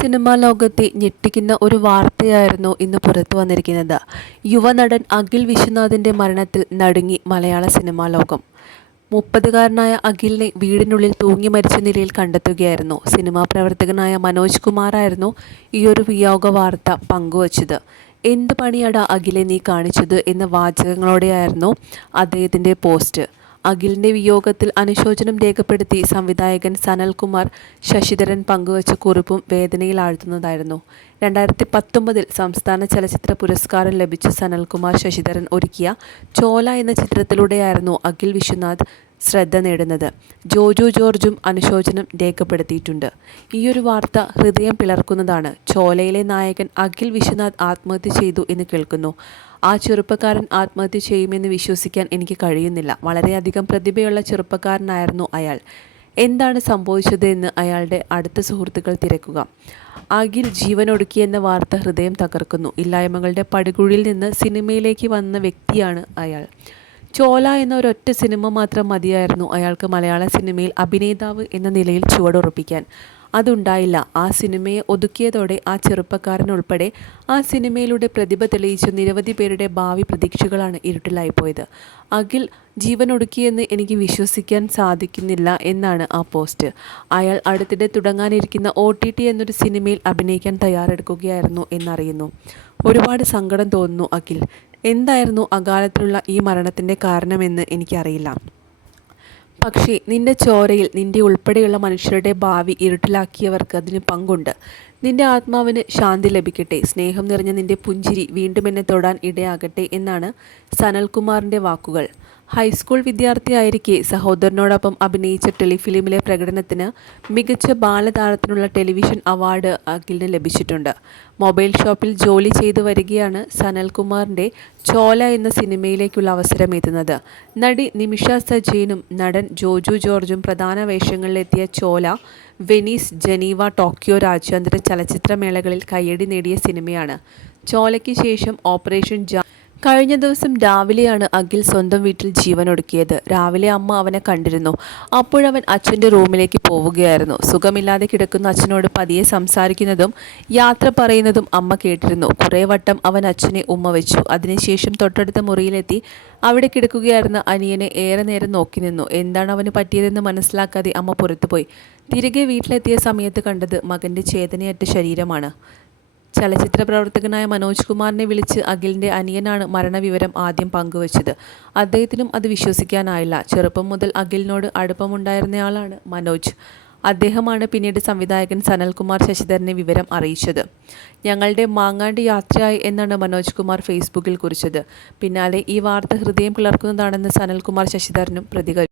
Cinema ലോകത്തെ ഞെട്ടിക്കുന്ന ഒരു വാർത്തയായിരുന്നു ഇന്ന് പുറത്തു വന്നിരിക്കുന്നത്. യുവനടൻ അഖിൽ വിശ്വനാഥിൻ്റെ മരണത്തിൽ നടുങ്ങി മലയാള സിനിമാ ലോകം. 30-കാരനായ അഖിലിനെ വീടിനുള്ളിൽ തൂങ്ങി മരിച്ച നിലയിൽ കണ്ടെത്തുകയായിരുന്നു. സിനിമാ പ്രവർത്തകനായ മനോജ് കുമാറായിരുന്നു ഈയൊരു വിയോഗ വാർത്ത പങ്കുവച്ചത്. എന്ത് പണിയാടാ അഖിലെ നീ കാണിച്ചത് എന്ന വാചകങ്ങളോടെയായിരുന്നു അദ്ദേഹത്തിൻ്റെ പോസ്റ്റ്. അഖിലിൻ്റെ വിയോഗത്തിൽ അനുശോചനം രേഖപ്പെടുത്തി സംവിധായകൻ സനൽകുമാർ ശശിധരൻ പങ്കുവച്ച കുറിപ്പും വേദനയിൽ ആഴ്ത്തുന്നതായിരുന്നു. 2019 സംസ്ഥാന ചലച്ചിത്ര പുരസ്കാരം ലഭിച്ച സനൽകുമാർ ശശിധരൻ ഒരുക്കിയ ചോല എന്ന ചിത്രത്തിലൂടെയായിരുന്നു അഖിൽ വിശ്വനാഥ് ശ്രദ്ധ നേടുന്നത്. ജോജു ജോർജും അനുശോചനം രേഖപ്പെടുത്തിയിട്ടുണ്ട്. ഈയൊരു വാർത്ത ഹൃദയം പിളർക്കുന്നതാണ്. ചോലയിലെ നായകൻ അഖിൽ വിശ്വനാഥ് ആത്മഹത്യ ചെയ്തു എന്ന് കേൾക്കുന്നു. ആ ചെറുപ്പക്കാരൻ ആത്മഹത്യ ചെയ്യുമെന്ന് വിശ്വസിക്കാൻ എനിക്ക് കഴിയുന്നില്ല. വളരെയധികം പ്രതിഭയുള്ള ചെറുപ്പക്കാരനായിരുന്നു അയാൾ. എന്താണ് സംഭവിച്ചത് എന്ന് അയാളുടെ അടുത്ത സുഹൃത്തുക്കൾ തിരക്കുക. അഖിൽ ജീവനൊടുക്കിയെന്ന വാർത്ത ഹൃദയം തകർക്കുന്നു. ഇല്ലായ്മകളുടെ പടുകുഴിയിൽ നിന്ന് സിനിമയിലേക്ക് വന്ന വ്യക്തിയാണ് അയാൾ. ചോല എന്ന ഒരൊറ്റ സിനിമ മാത്രം മതിയായിരുന്നു അയാൾക്ക് മലയാള സിനിമയിൽ അഭിനേതാവ് എന്ന നിലയിൽ ചുവടുറപ്പിക്കാൻ. അതുണ്ടായില്ല. ആ സിനിമയെ ഒതുക്കിയതോടെ ആ ചെറുപ്പക്കാരൻ ഉൾപ്പെടെ ആ സിനിമയിലൂടെ പ്രതിഭ തെളിയിച്ച നിരവധി പേരുടെ ഭാവി പ്രതീക്ഷകളാണ് ഇരുട്ടിലായിപ്പോയത്. അഖിൽ ജീവനൊടുക്കിയെന്ന് എനിക്ക് വിശ്വസിക്കാൻ സാധിക്കുന്നില്ല എന്നാണ് ആ പോസ്റ്റ്. അയാൾ അടുത്തിടെ തുടങ്ങാനിരിക്കുന്ന OTT എന്നൊരു സിനിമയിൽ അഭിനയിക്കാൻ തയ്യാറെടുക്കുകയായിരുന്നു എന്നറിയുന്നു. ഒരുപാട് സങ്കടം തോന്നുന്നു അഖിൽ. എന്തായിരുന്നു അകാലത്തിലുള്ള ഈ മരണത്തിൻ്റെ കാരണമെന്ന് എനിക്കറിയില്ല. പക്ഷേ നിന്റെ ചോരയിൽ നിന്റെ ഉൾപ്പെടെയുള്ള മനുഷ്യരുടെ ഭാവി ഇരുട്ടിലാക്കിയവർക്ക് അതിന് പങ്കുണ്ട്. നിന്റെ ആത്മാവിന് ശാന്തി ലഭിക്കട്ടെ. സ്നേഹം നിറഞ്ഞ നിന്റെ പുഞ്ചിരി വീണ്ടും എന്നെ തൊടാൻ ഇടയാകട്ടെ എന്നാണ് സനൽകുമാറിൻ്റെ വാക്കുകൾ. ഹൈസ്കൂൾ വിദ്യാർത്ഥിയായിരിക്കെ സഹോദരനോടൊപ്പം അഭിനയിച്ച ടെലിഫിലിമിലെ പ്രകടനത്തിന് മികച്ച ബാലതാരത്തിനുള്ള ടെലിവിഷൻ അവാർഡ് അഖിലിന് ലഭിച്ചിട്ടുണ്ട്. മൊബൈൽ ഷോപ്പിൽ ജോലി ചെയ്തു വരികയാണ് സനൽകുമാറിൻ്റെ ചോല എന്ന സിനിമയിലേക്കുള്ള അവസരം എത്തുന്നത്. നടി നിമിഷ സജയനും നടൻ ജോജു ജോർജും പ്രധാന വേഷങ്ങളിലെത്തിയ ചോല വെനീസ്, ജനീവ, ടോക്കിയോ രാജ്യാന്തര ചലച്ചിത്രമേളകളിൽ കയ്യടി നേടിയ സിനിമയാണ്. ചോലയ്ക്ക് ശേഷം ഓപ്പറേഷൻ കഴിഞ്ഞ ദിവസം രാവിലെയാണ് അഖിൽ സ്വന്തം വീട്ടിൽ ജീവനൊടുക്കിയത്. രാവിലെ അമ്മ അവനെ കണ്ടിരുന്നു. അപ്പോഴവൻ അച്ഛൻ്റെ റൂമിലേക്ക് പോവുകയായിരുന്നു. സുഖമില്ലാതെ കിടക്കുന്ന അച്ഛനോട് പതിയെ സംസാരിക്കുന്നതും യാത്ര പറയുന്നതും അമ്മ കേട്ടിരുന്നു. കുറേ വട്ടം അവൻ അച്ഛനെ ഉമ്മ വെച്ചു. അതിനുശേഷം തൊട്ടടുത്ത മുറിയിലെത്തി അവിടെ കിടക്കുകയായിരുന്ന അനിയനെ ഏറെ നേരം നോക്കി നിന്നു. എന്താണ് അവന് പറ്റിയതെന്ന് മനസ്സിലാക്കാതെ അമ്മ പുറത്തുപോയി. തിരികെ വീട്ടിലെത്തിയ സമയത്ത് കണ്ടത് മകൻ്റെ ചേതനയറ്റ ശരീരമാണ്. ചലച്ചിത്ര പ്രവർത്തകനായ മനോജ് കുമാറിനെ വിളിച്ച് അഖിലിൻ്റെ അനിയനാണ് മരണവിവരം ആദ്യം പങ്കുവച്ചത്. അദ്ദേഹത്തിനും അത് വിശ്വസിക്കാനായില്ല. ചെറുപ്പം മുതൽ അഖിലിനോട് അടുപ്പമുണ്ടായിരുന്നയാളാണ് മനോജ്. അദ്ദേഹമാണ് പിന്നീട് സംവിധായകൻ സനൽകുമാർ ശശിധരനെ വിവരം അറിയിച്ചത്. ഞങ്ങളുടെ മാങ്ങാണ്ടി യാത്രയായി എന്നാണ് മനോജ് കുമാർ ഫേസ്ബുക്കിൽ കുറിച്ചത്. പിന്നാലെ ഈ വാർത്ത ഹൃദയം പിളർക്കുന്നതാണെന്ന് സനൽകുമാർ ശശിധരനും പ്രതികരിച്ചു.